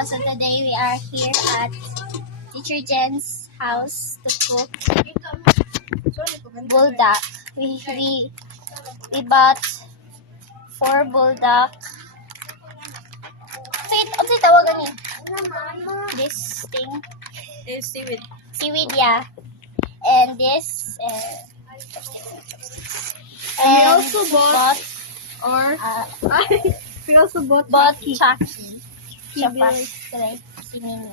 So today we are here at Teacher Jen's house to cook buldak. We bought 4 buldak. Wait, ano yung tawagan niya? This thing. Is seaweed. Seaweed, yeah. And this. And we also bought we also bought Chucky. Chapas. Today. Si Mimi.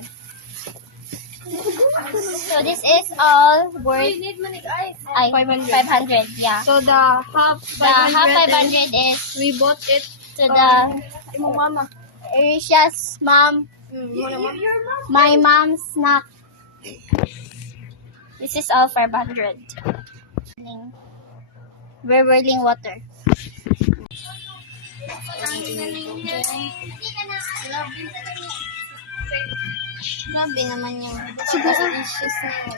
So this is all worth 500, yeah. So the half 500 is we bought it to the mama. Arisha's mom. My mom's snack. This is all 500. We're boiling water. Grabe naman yung issues na yun.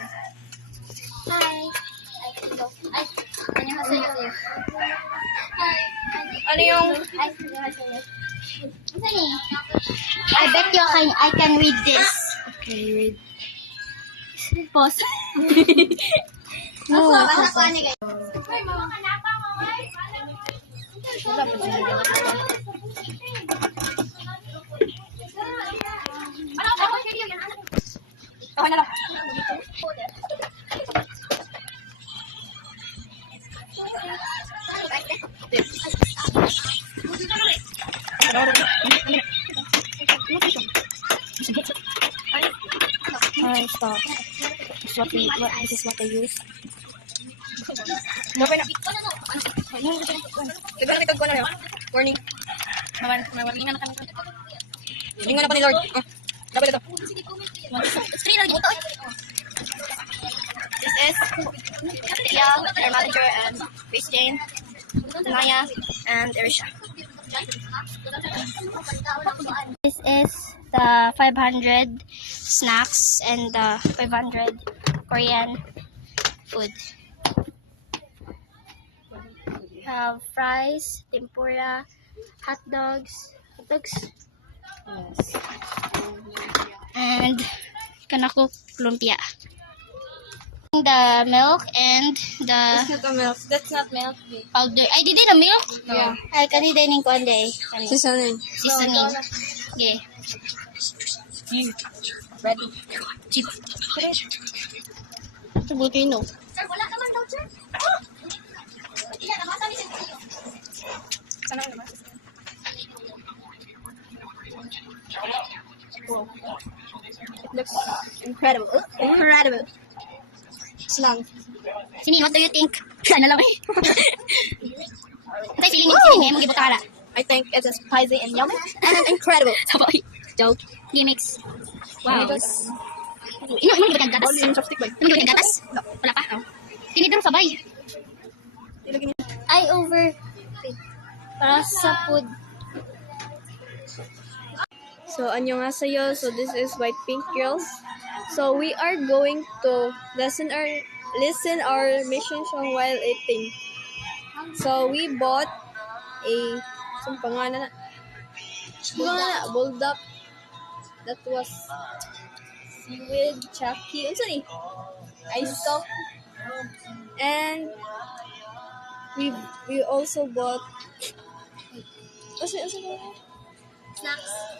Hi! Ay, Ano yung I bet you I can read this. okay, read. Pause. No, stop. This is what I use. Diba na nagkagwa na yun? Warning. Mawarning na kami. Lingon na pa ni Lord. Dapat ito. This is Tia, our manager, and Chris Jane, Tanaya, and Erisha. This is the 500 snacks and the 500 Korean food. We have fries, tempura, hot dogs, Yes. and kanako lumpia. The milk and the That's not a milk. That's not milk. powder. Ay, di na milk? Yeah. Ay, kanina din ko ande. Seasoning. Seasoning. Okay. Ready. Chip. Buti no. Sir, wala naman daw, sir. Iya, nabasa ni sir. Sana naman. It looks incredible. Incredible. Slang. Sini, what do you think? Ano lang eh. Antay, siling mo gibutala. I think it's a spicy and yummy and incredible. Sabay. Joke. Gimmicks. Wow. Ino gibut kang gatas? All in chopstick ba? Ino gibut kang gatas? Wala pa. Tinid lang sabay. Ilagin niyo. I over para sa food. So, annyeonghaseyo. So, this is White Pink Girls. So, we are going to listen our mission song while eating. So, we bought a buldak that was seaweed, chucky, unsa ni? Ice cup. And we also bought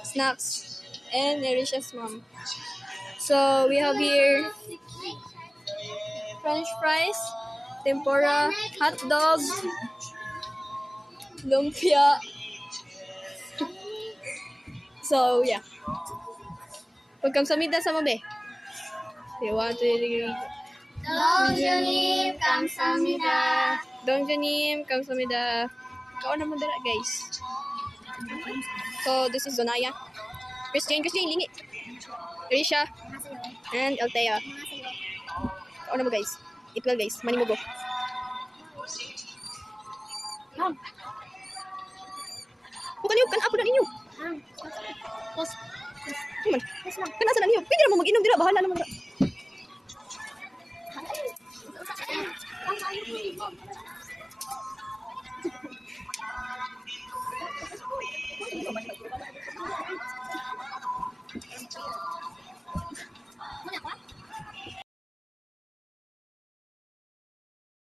snacks and Erisha's mom. So we have here French fries, tempura, hot dogs, lumpia. So yeah. Pagkamsamida sa mabe. Okay, 1, 2, 3. Donjunim kamsamnida. Donjunim kamsamida. Kao naman dara guys. So this is Zonaya. Christine, lingi. Erisha. And Althea. Kao naman guys. Eat well guys. Manimugo. Bukan yun, kan ako na ninyo. Pause. Kuman. Kana sa ninyo. Pwede na mo mag-inom dira, bahala naman dira. Muna ko?